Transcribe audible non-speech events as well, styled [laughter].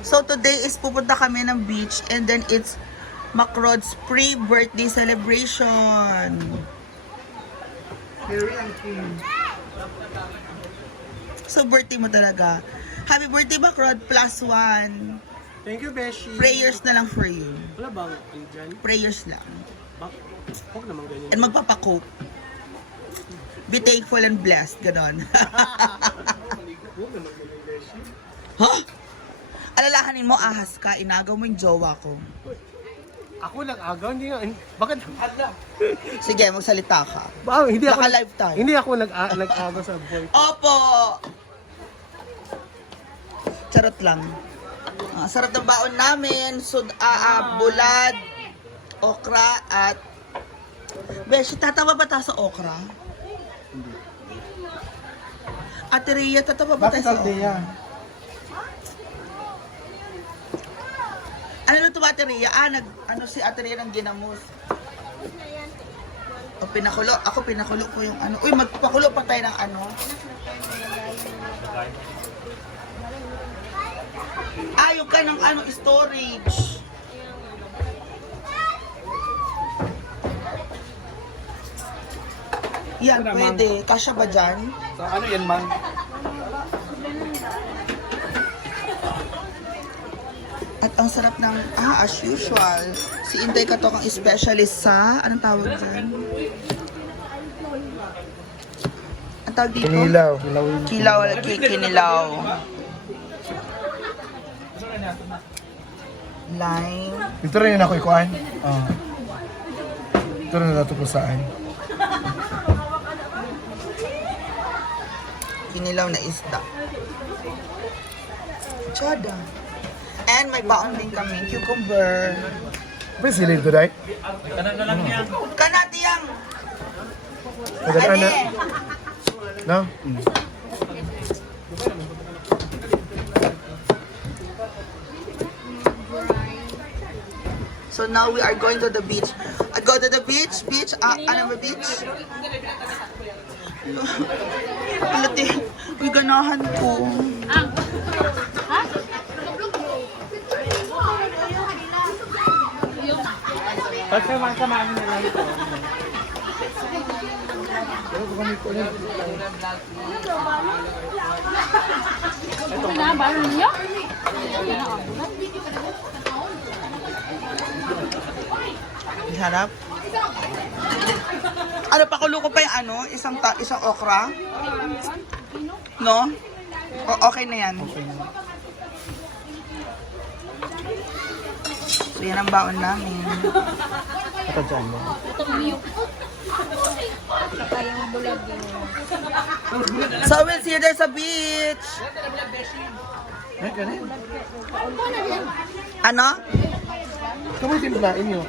So today is pupunta kami ng beach and then it's Macrod's pre-birthday celebration. Kim. So birthday mo talaga. Happy birthday Macrod plus one. Thank you, Beshi. Prayers na lang for you. Wala bang dyan? Prayers lang. Bak huwag naman ganyan. And magpapakope. Be thankful and blessed. Ganon. [laughs] Huwag naman ganyan, Beshi. ha? Alalahanin mo, ahas ka. Inagaw mo yung jowa ko. Ako nag-agaw, hindi nga. Bakit? Sige, magsalita ka. Ba, hindi ako. Naka-live tayo. Hindi ako nag nag-agaw sa boy. Opo! Charot lang. Ah, sarap ng baon namin. Sud, ah, ah, bulad, okra, at... Beshi, tatawa ba tayo sa okra? Ate Rhea, tatawa ba tayo sa okra? Ano na ito Ate Rhea? Ah, nag, ano si Ate Rhea ng ginamos. O, pinakulo. Ako pinakulo ko yung ano. Uy, magpakulo pa tayo ng ano. Ah, yung kanang ano, storage. Yan, pwede. Kasya ba dyan? So, ano yan, man? At ang sarap ng, ah, as usual, si Intay Katok ang specialist sa, anong tawag dyan? Ang tawag dito? Kinilaw. Kilaw, ki- kinilaw. Lime. Ito rin yung ako ikuan. Oh. Ito rin na ko saan. Kinilaw na isda. Chada. And may baon din kami, cucumber. May silid ko dahil. Kanatiyang! Nagana na. Ane! No? So now we are going to the beach. I go to the beach, beach, ah, ano ba beach? Alati, uy, ganahan ko. Pagsama-samahin na lang ito. Pinabalan niyo? Ang Harap. Ano, pakulo ko pa yung ano, isang, ta isang okra? No? O, okay na yan. So, yan ang baon namin. Ito dyan mo. So, we'll see you there sa beach. Ano? Yung timplain nyo.